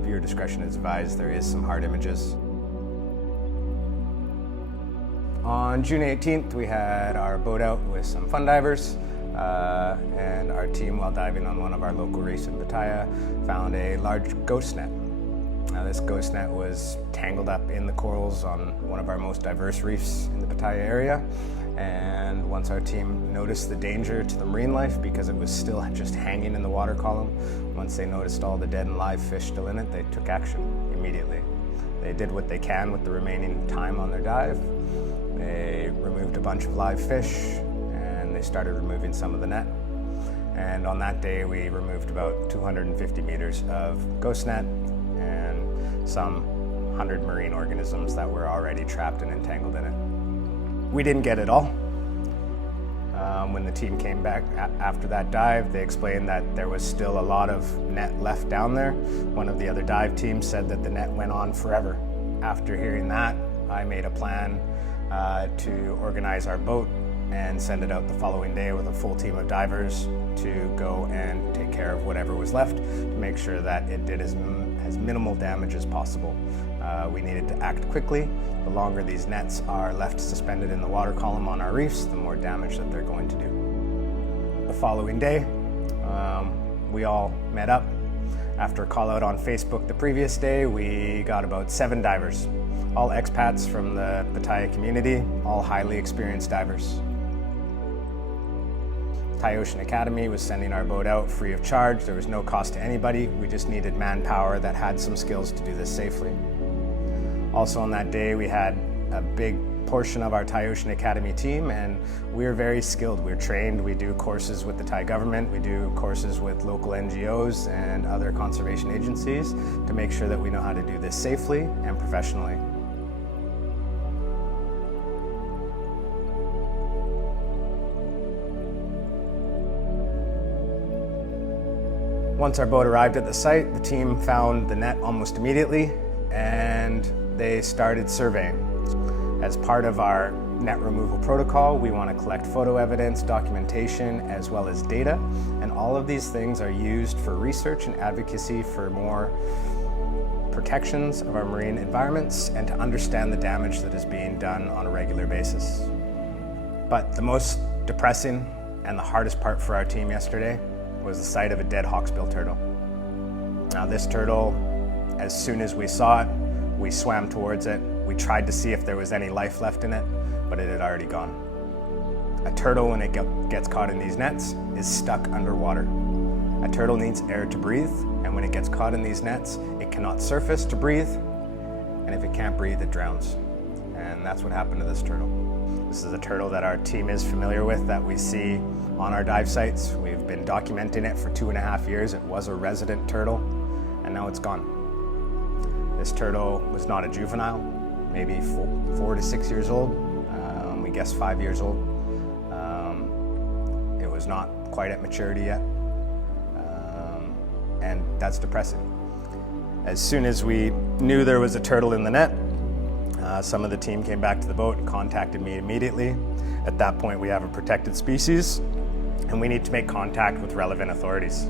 Viewer discretion is advised. There is some hard images. On June 18th, we had our boat out with some fun divers, and our team, while diving on one of our local reefs in Pattaya, found a large ghost net. Now, this ghost net was tangled up in the corals on one of our most diverse reefs in the Pattaya area. And once our team noticed the danger to the marine life, because it was still just hanging in the water column, once they noticed all the dead and live fish still in it, they took action immediately. They did what they can with the remaining time on their dive. They removed a bunch of live fish, and they started removing some of the net. And on that day, we removed about 250 meters of ghost net and some 100 marine organisms that were already trapped and entangled in it. We didn't get it all. When the team came back after that dive, they explained that there was still a lot of net left down there. One of the other dive teams said that the net went on forever. After hearing that, I made a plan to organize our boat and send it out the following day with a full team of divers to go and take care of whatever was left to make sure that it did as minimal damage as possible. We needed to act quickly. The longer these nets are left suspended in the water column on our reefs, the more damage that they're going to do. The following day, we all met up. After a call out on Facebook the previous day, we got about 7 divers, all expats from the Pattaya community, all highly experienced divers. Thai Ocean Academy was sending our boat out free of charge. There was no cost to anybody. We just needed manpower that had some skills to do this safely. Also on that day, we had a big portion of our Thai Ocean Academy team, and we're very skilled. We're trained. We do courses with the Thai government. We do courses with local NGOs and other conservation agencies to make sure that we know how to do this safely and professionally. Once our boat arrived at the site, the team found the net almost immediately, and they started surveying. As part of our net removal protocol, we want to collect photo evidence, documentation, as well as data, and all of these things are used for research and advocacy for more protections of our marine environments and to understand the damage that is being done on a regular basis. But the most depressing and the hardest part for our team yesterday was the sight of a dead Hawksbill turtle. Now, this turtle, as soon as we saw it, we swam towards it. We tried to see if there was any life left in it, but it had already gone. A turtle, when it gets caught in these nets, is stuck underwater. A turtle needs air to breathe, and when it gets caught in these nets, it cannot surface to breathe, and if it can't breathe, it drowns. And that's what happened to this turtle. This is a turtle that our team is familiar with, that we see on our dive sites. We've been documenting it for 2.5 years. It was a resident turtle, and now it's gone. This turtle was not a juvenile, maybe 4 to 6 years old. We guess 5 years old. It was not quite at maturity yet, and that's depressing. As soon as we knew there was a turtle in the net, some of the team came back to the boat and contacted me immediately. At that point, we have a protected species, and we need to make contact with relevant authorities.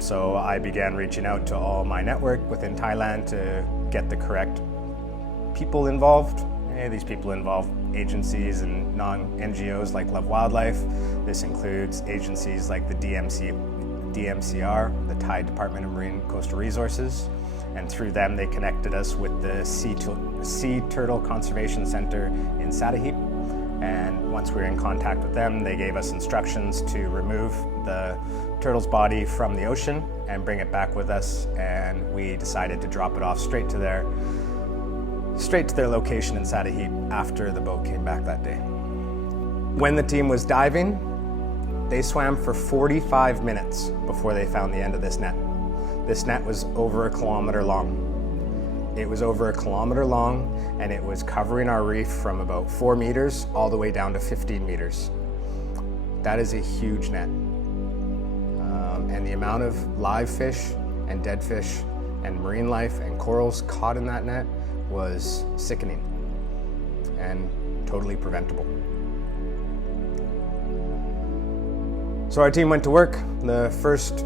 So I began reaching out to all my network within Thailand to get the correct people involved. These people involve agencies and non-NGOs like Love Wildlife. This includes agencies like the DMCR, the Thai Department of Marine and Coastal Resources, and through them they connected us with the Sea Turtle Conservation Center in Satahip. And once we were in contact with them, they gave us instructions to remove the turtle's body from the ocean and bring it back with us, and we decided to drop it off straight to their location in Satahip after the boat came back that day. When the team was diving, they swam for 45 minutes before they found the end of this net. This net was over 1 kilometer long. It was over 1 kilometer long, and it was covering our reef from about 4 meters all the way down to 15 meters. That is a huge net. And the amount of live fish and dead fish and marine life and corals caught in that net was sickening and totally preventable. So our team went to work. The first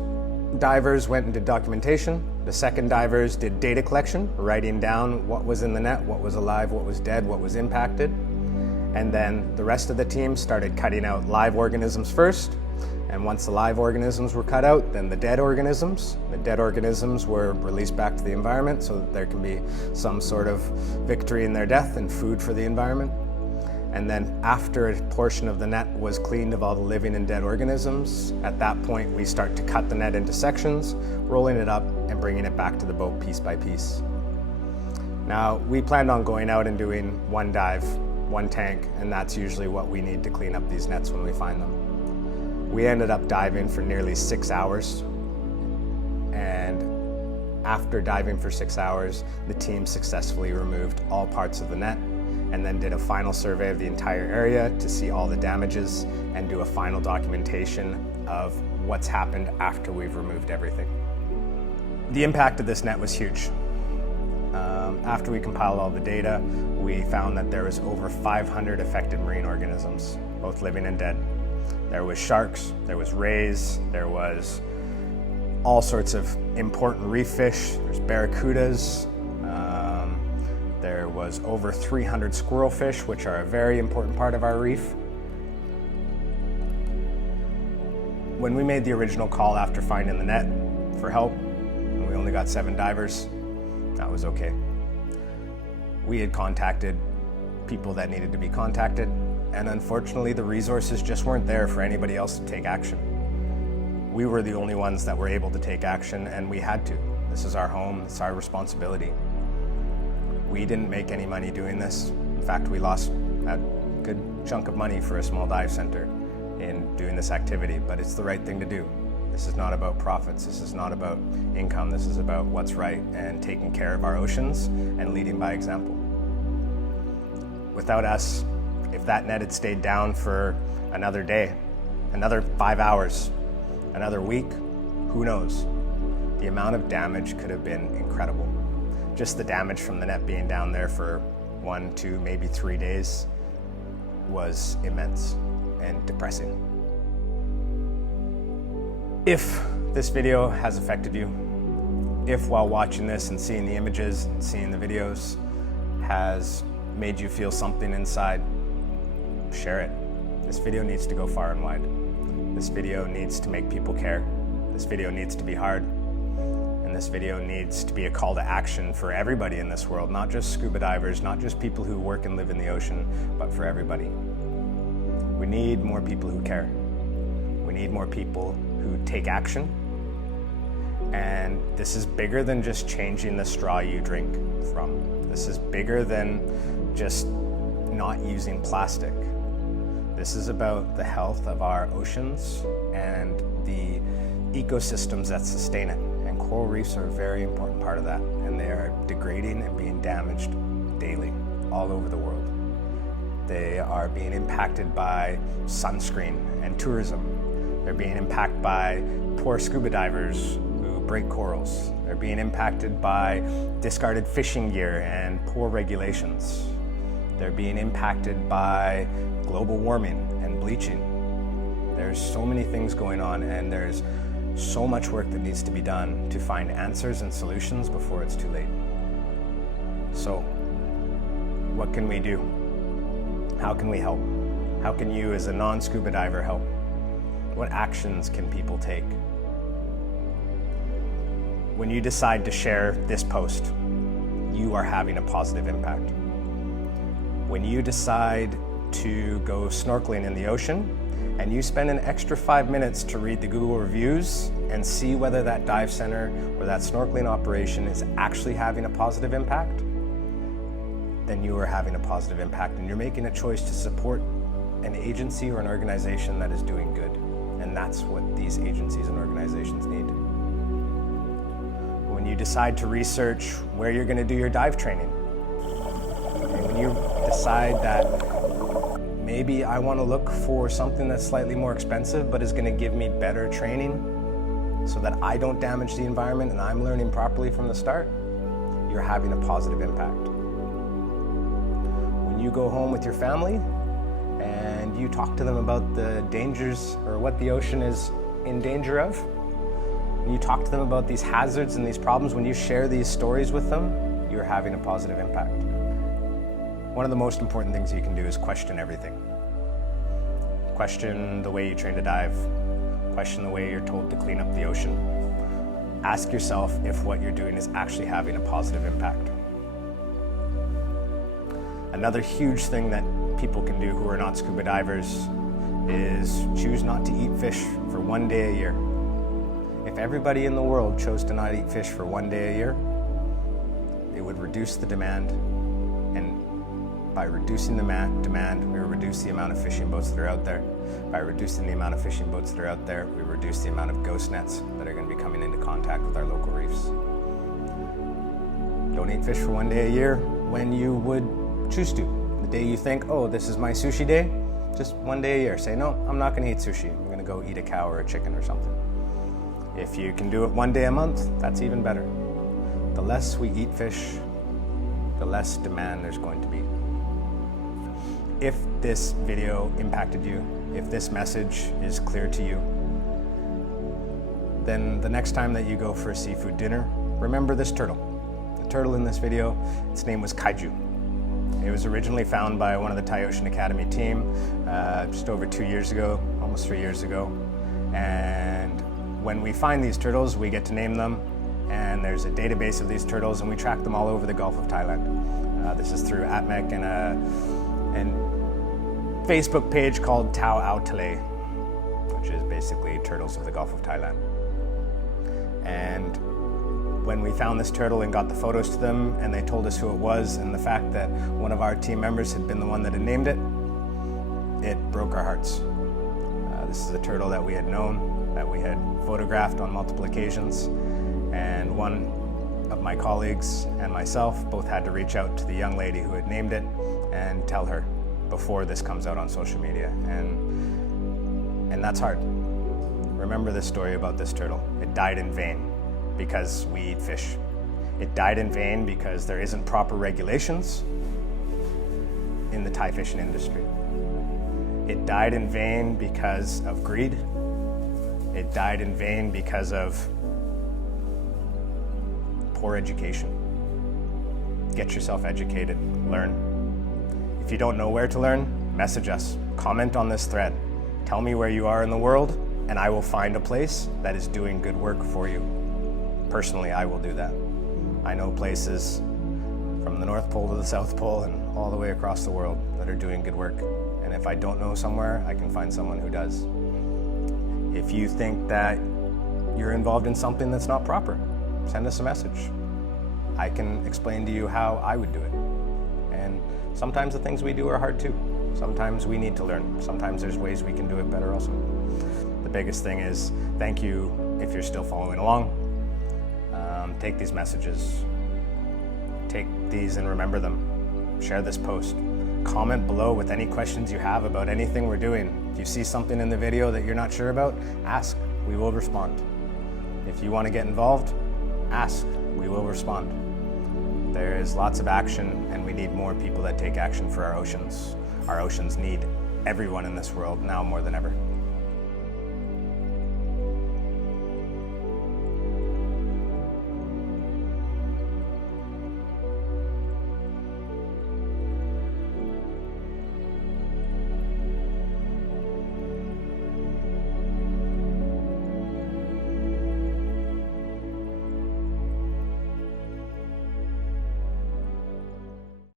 divers went and did documentation. The second divers did data collection, writing down what was in the net, what was alive, what was dead, what was impacted. And then the rest of the team started cutting out live organisms first. And once the live organisms were cut out, then the dead organisms. The dead organisms were released back to the environment so that there can be some sort of victory in their death and food for the environment. And then after a portion of the net was cleaned of all the living and dead organisms, at that point we start to cut the net into sections, rolling it up and bringing it back to the boat piece by piece. Now, we planned on going out and doing one dive, one tank, and that's usually what we need to clean up these nets when we find them. We ended up diving for nearly 6 hours, and after diving for 6 hours, the team successfully removed all parts of the net and then did a final survey of the entire area to see all the damages and do a final documentation of what's happened after we've removed everything. The impact of this net was huge. After we compiled all the data, we found that there was over 500 affected marine organisms, both living and dead. There was sharks, there was rays, there was all sorts of important reef fish, there's barracudas, there was over 300 squirrelfish, which are a very important part of our reef. When we made the original call after finding the net for help, and we only got 7 divers, that was okay. We had contacted people that needed to be contacted, and unfortunately the resources just weren't there for anybody else to take action. We were the only ones that were able to take action, and we had to. This is our home, it's our responsibility. We didn't make any money doing this. In fact, we lost a good chunk of money for a small dive center in doing this activity, but it's the right thing to do. This is not about profits, this is not about income, this is about what's right and taking care of our oceans and leading by example. Without us, if that net had stayed down for another day, another 5 hours, another week, who knows? The amount of damage could have been incredible. Just the damage from the net being down there for 1, 2, maybe 3 days was immense and depressing. If this video has affected you, if while watching this and seeing the images and seeing the videos has made you feel something inside, share it. This video needs to go far and wide. This video needs to make people care. This video needs to be hard. And this video needs to be a call to action for everybody in this world, not just scuba divers, not just people who work and live in the ocean, but for everybody. We need more people who care. We need more people who take action. And this is bigger than just changing the straw you drink from. This is bigger than just not using plastic. This is about the health of our oceans and the ecosystems that sustain it. And coral reefs are a very important part of that. And they are degrading and being damaged daily all over the world. They are being impacted by sunscreen and tourism. They're being impacted by poor scuba divers who break corals. They're being impacted by discarded fishing gear and poor regulations. They're being impacted by global warming and bleaching. There's so many things going on, and there's so much work that needs to be done to find answers and solutions before it's too late. So, what can we do? How can we help? How can you as a non-scuba diver help? What actions can people take? When you decide to share this post, you are having a positive impact. When you decide to go snorkeling in the ocean and you spend an extra 5 minutes to read the Google reviews and see whether that dive center or that snorkeling operation is actually having a positive impact, then you are having a positive impact, and you're making a choice to support an agency or an organization that is doing good. And that's what these agencies and organizations need. When you decide to research where you're going to do your dive training, and when you decide that maybe I want to look for something that's slightly more expensive but is going to give me better training so that I don't damage the environment and I'm learning properly from the start, you're having a positive impact. When you go home with your family and you talk to them about the dangers or what the ocean is in danger of, When you talk to them about these hazards and these problems, when you share these stories with them, you're having a positive impact. One of the most important things you can do is question everything. Question the way you train to dive. Question the way you're told to clean up the ocean. Ask yourself if what you're doing is actually having a positive impact. Another huge thing that people can do who are not scuba divers is choose not to eat fish for 1 day a year. If everybody in the world chose to not eat fish for 1 day a year, it would reduce the demand, and by reducing the demand, we reduce the amount of fishing boats that are out there. By reducing the amount of fishing boats that are out there, we reduce the amount of ghost nets that are going to be coming into contact with our local reefs. Don't eat fish for 1 day a year when you would choose to. The day you think, oh, this is my sushi day, just 1 day a year. Say, no, I'm not going to eat sushi. I'm going to go eat a cow or a chicken or something. If you can do it 1 day a month, that's even better. The less we eat fish, the less demand there's going to be. If this video impacted you, if this message is clear to you, then the next time that you go for a seafood dinner, remember this turtle. The turtle in this video, its name was Kaiju. It was originally found by one of the Thai Ocean Academy team just over 2 years ago, almost 3 years ago. And when we find these turtles, we get to name them, and there's a database of these turtles, and we track them all over the Gulf of Thailand. This is through ATMEC and a Facebook page called Tao Ao Tale, which is basically turtles of the Gulf of Thailand. And when we found this turtle and got the photos to them, and they told us who it was, and the fact that one of our team members had been the one that had named it, it broke our hearts. This is a turtle that we had known, that we had photographed on multiple occasions, and one of my colleagues and myself both had to reach out to the young lady who had named it and tell her before this comes out on social media, and that's hard. Remember this story about this turtle. It died in vain because we eat fish. It died in vain because there isn't proper regulations in the Thai fishing industry. It died in vain because of greed. It died in vain because of poor education. Get yourself educated, learn. If you don't know where to learn, message us, comment on this thread. Tell me where you are in the world, and I will find a place that is doing good work for you. Personally, I will do that. I know places from the North Pole to the South Pole and all the way across the world that are doing good work. And if I don't know somewhere, I can find someone who does. If you think that you're involved in something that's not proper, send us a message. I can explain to you how I would do it. And sometimes the things we do are hard too. Sometimes we need to learn. Sometimes there's ways we can do it better also. The biggest thing is thank you if you're still following along. Take these messages. Take these and remember them. Share this post. Comment below with any questions you have about anything we're doing. If you see something in the video that you're not sure about, ask. We will respond. If you want to get involved, ask. We will respond. There is lots of action, and we need more people that take action for our oceans. Our oceans need everyone in this world now more than ever.